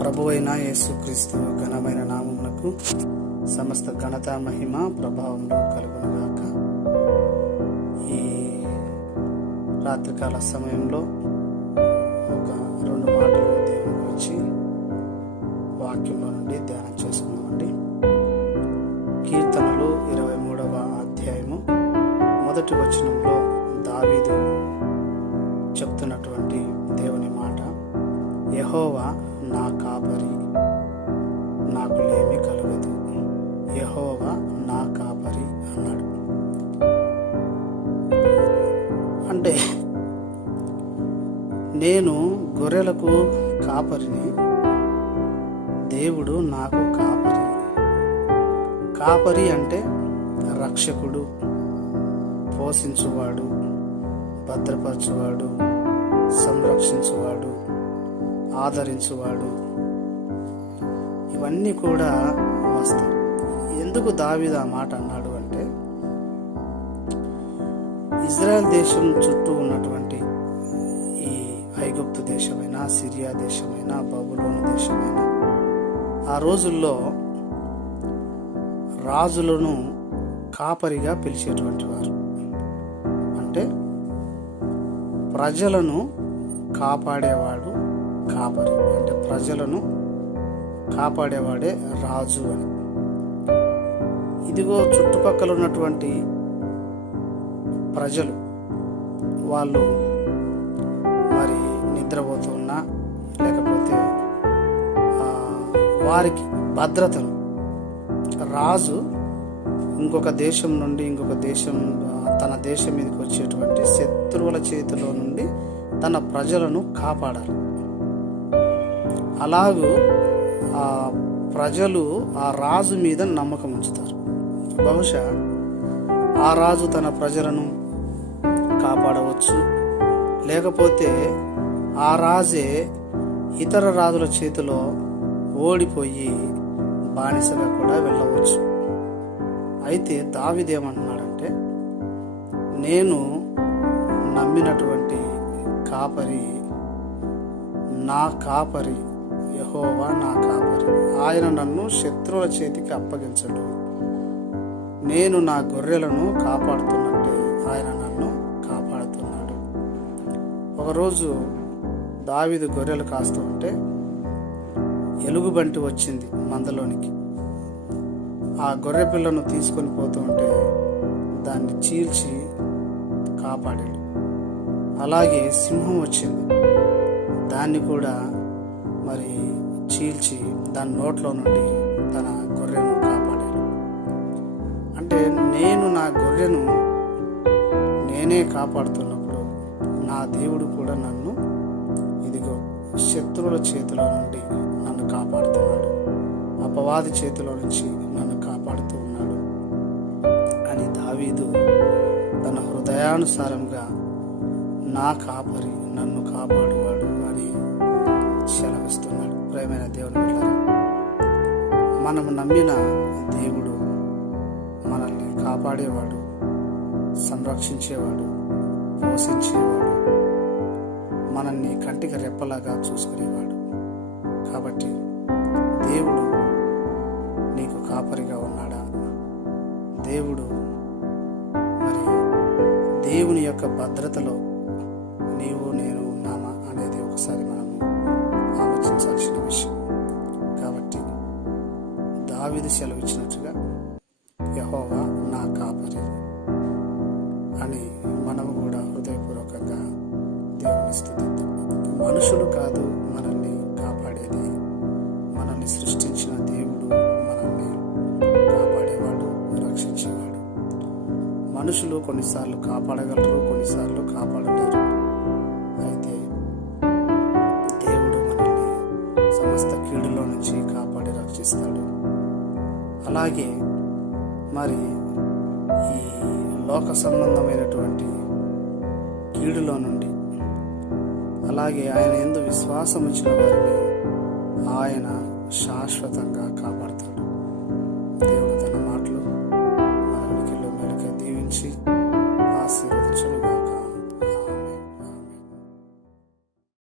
ప్రభు అయిన యేసుక్రీస్తు ఘనమైన నామమునకు సమస్త ఘనత మహిమ ప్రభావంలో కలుగునగాక. ఈ రాత్రికాల సమయంలో ఒక రెండు మాటలు దేవుని గురించి వాక్యంలో నుండి ధ్యానం చేసుకుందామండి. కీర్తనలు ఇరవై మూడవ అధ్యాయము మొదటి వచనంలో దావీదు చెప్తున్నటువంటి దేవుని మాట. యహోవా నా కాపరి నాకు లేమి కలగదు. యహోవా నా కాపరి అన్నాడు. అంటే నేను గొర్రెలకు కాపరిని దేవుడు నాకు కాపరి. కాపరి అంటే రక్షకుడు పోషించువాడు భద్రపరచువాడు సంరక్షించువాడు. ఆదరించువాడు. ఇవన్నీ కూడా వస్తాయి ఎందుకు దావీదు ఆ మాట అన్నాడు అంటే ఇజ్రాయెల్ దేశం చుట్టూ ఉన్నటువంటి ఈ ఐగుప్తు దేశమైనా సిరియా దేశమైనా బబులోని దేశమైనా ఆ రోజుల్లో రాజులను కాపరిగా పిలిచేటువంటి వారు. అంటే ప్రజలను కాపాడేవాడు కాపరి అంటే ప్రజలను కాపాడేవాడే రాజు అని. ఇదిగో చుట్టుపక్కల ఉన్నటువంటి ప్రజలు వాళ్ళు మరి నిద్రపోతున్నా లేకపోతే వారికి భద్రతను. రాజు ఇంకొక దేశం నుండి ఇంకొక దేశం తన దేశం మీదకి వచ్చేటువంటి శత్రువుల చేతిలో నుండి తన ప్రజలను కాపాడాలి. అలాగూ ఆ ప్రజలు ఆ రాజు మీద నమ్మకం ఉంచుతారు. బహుశా ఆ రాజు తన ప్రజలను కాపాడవచ్చు. లేకపోతే ఆ రాజే ఇతర రాజుల చేతిలో ఓడిపోయి బానిసగా కూడా వెళ్ళవచ్చు. అయితే దావిదేమంటున్నాడంటే నేను నమ్మినటువంటి కాపరి నా కాపరి యహోవా నా కాపరి. ఆయన నన్ను శత్రువుల చేతికి అప్పగించడు. నేను నా గొర్రెలను కాపాడుతున్నట్టే ఆయన నన్ను కాపాడుతున్నాడు. ఒకరోజు దావిదు గొర్రెలు కాస్తూ ఉంటే ఎలుగుబంటి వచ్చింది మందలోనికి. ఆ గొర్రె పిల్లను తీసుకొని పోతూ ఉంటే దాన్ని చీల్చి కాపాడాడు. అలాగే సింహం వచ్చింది. దాన్ని కూడా మరి చీల్చి దాని నోట్లో నుండి తన గొర్రెను కాపాడాడు అంటే నేను నా గొర్రెను నేనే కాపాడుతున్నప్పుడు నా దేవుడు కూడా నన్ను ఇదిగో శత్రువుల చేతిలో నుండి నన్ను కాపాడుతున్నాడు. అపవాది చేతిలో నుంచి నన్ను కాపాడుతూ ఉన్నాడు. అని దావీదు తన హృదయానుసారంగా నా కాపరి నన్ను కాపాడువాడు అని సెలవిస్తున్నాడు ప్రేమైన దేవుని బిడ్డలారా మనం నమ్మిన దేవుడు మనల్ని కాపాడేవాడు సంరక్షించేవాడు పోషించేవాడు మనల్ని కంటికి రెప్పలాగా చూసుకునేవాడు. కాబట్టి దేవుడు నీకు కాపరిగా ఉన్నాడా? దేవుడు మరి దేవుని యొక్క భద్రతలో నీవు నేను దావిది సెలవిచ్చినట్టుగా యహోవా నా కాపరి అని మనము కూడా హృదయపూర్వకంగా దేవుని స్థుతిద్దాం. మనుషులు కాదు మనల్ని కాపాడేది. మనల్ని సృష్టించిన దేవుడు మనల్ని కాపాడేవాడు రక్షించేవాడు. మనుషులు కొన్నిసార్లు కాపాడగలరు కొన్నిసార్లు కాపాడలేరు. అయితే దేవుడు మనల్ని సమస్త కీడులో నుంచి కాపాడి రక్షిస్తాడు. అలాగే మరి ఈ లోక సంబంధమైనటువంటి కీడులో నుండి అలాగే ఆయన ఎందు విశ్వాసం వచ్చిన వారిని ఆయన శాశ్వతంగా కాపాడతాడు.